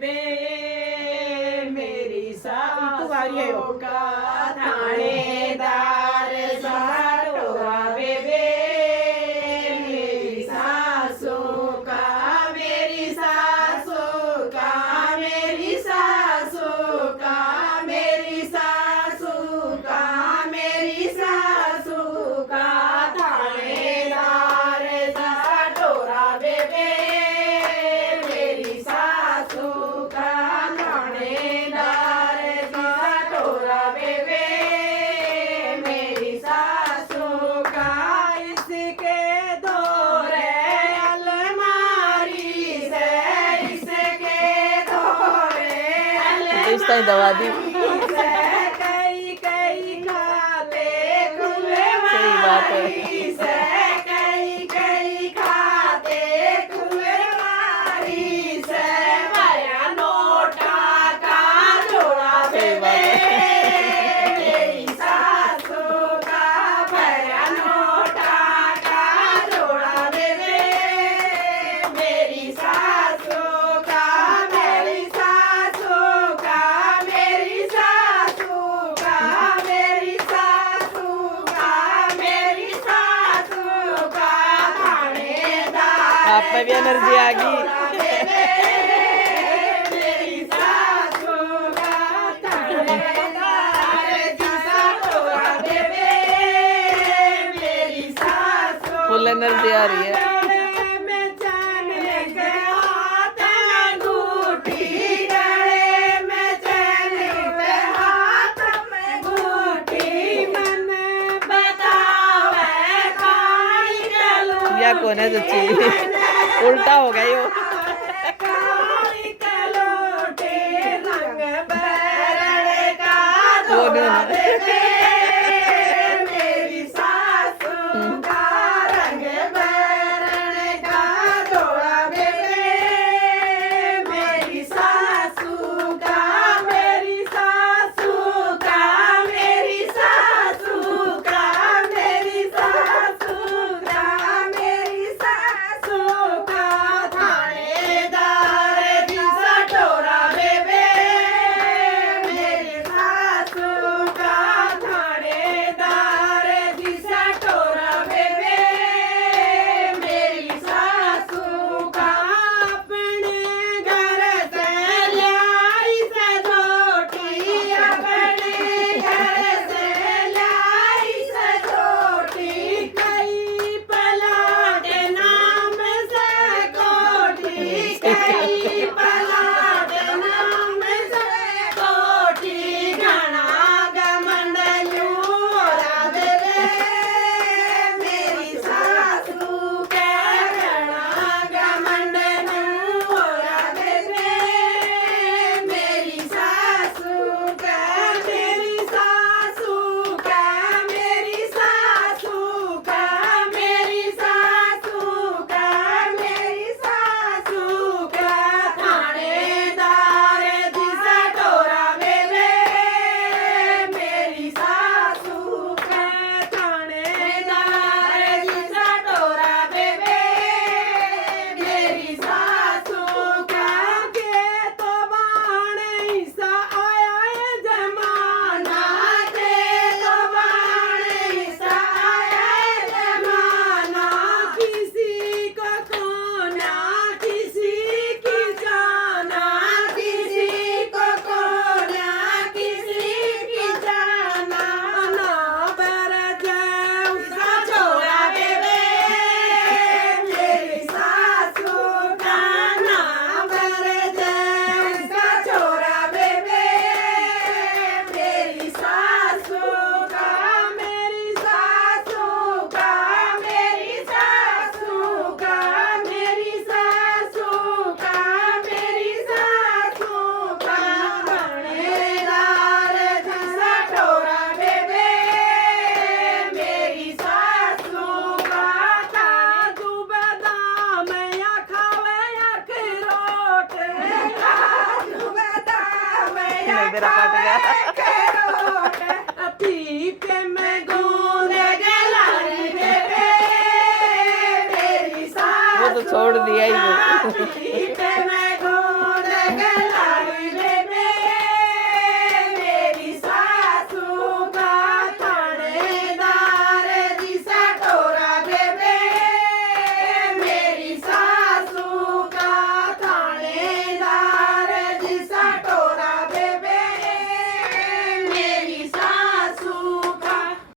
बेबे मेरी सासू का थानेदार साटोरा बेबे मेरी सासू का मेरी सासू का मेरी सासू का मेरी सासू का मेरी सासू का थानेदार साटोरा बेबे मेरी सासू का थानेदार साटोरा बेबे मेरी सासू का इसके दौरे अलमारी से इसके दौरे इस टाइम दवा दी कई कई खाते खुले सही बात है। से कई कई खाते खुले मारी से भया नोटा का जोड़ा सही बात है। मेरी सासू का भया नोटा का जोड़ा बेबे मेरी सासू का मेरी सासू का मेरी सासू का मेरी सासू का मेरी सासू का थानेदार आप में भी एनर्जी आ गई। मेरी सासू का थानेदार साटोरा बेबे मेरी सासू फुल एनर्जी आ रही है। में चैन के हाथ में अंगूठी गले में चैन के हाथ में अंगूठी मन बतावे काई कलू या कौन है सच्ची उल्टा हो गया यो काई कलोटे रंग बैरड़ का वो धोला नहीं। बेबे मेरी सासू का रंग बैरड़ का धोला बेबे मेरी सासू का मेरी सासू का मेरी सासू का मेरी सासू का मेरी सासू का थानेदार साटोरा बेबे मेरी सासू का थानेदार साटोरा बेबे मेरी सासू का अपने घर से लाई से रोटी अपने घर से लाई से रोटी कई पला के नाम से कोठी कई पला के नाम से कोठी घना गमंडलू राधे मेरी सासू के घना गमंडलू राधे मेरी सासू का मेरी सासू का मेरी सासू का मेरी सासू का मेरी सासू का थानेदार साटोरा बेबे मेरी सासू का थानेदार साटोरा बेबे मेरी सासू का के तो बाण सा आया है जमाना के तो बाण सा आया है जमाना किसी को खोना किसी की जाना किसी को खोना किसी की जाना ना बर जाए उसका छोरा बेबे मेरी सासू का ना बर जाए उसका छोरा बेबे मेरी सासू का मेरी सासू का मेरी सासू का मेरी सासू का मेरी सासू का थानेदार साटोरा बेबे मेरी सासू का काजू बादाम या खावे अखरोट काजू बादाम या मेरा फट गया। खावे अखरोट पीपे में गूंद गलारी बेबे मेरी वो तो छोड़ दिया ही वो। पीपे में